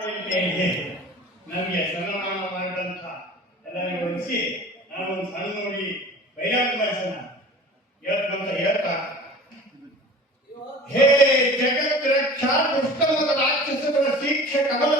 ನನಗೆ ಸನ್ಮಾನ ಮಾಡಿದಂಥ ಎಲ್ಲರಿಗೂ ಹೊಂದಿಸಿ ನಾನು ಒಂದು ಸಣ್ಣ ನೋಡಿ ಬೈರಾಗ ಮಾಡಿಸೋಣ ಹೇಳ್ತಂತ ಹೇಳ್ತಾ, ಹೇ ಜಗತ್ ರಕ್ಷಾ ದುಷ್ಟಮದ ರಾಕ್ಷಸಗಳ ಶಿಕ್ಷೆ ಕಮಲ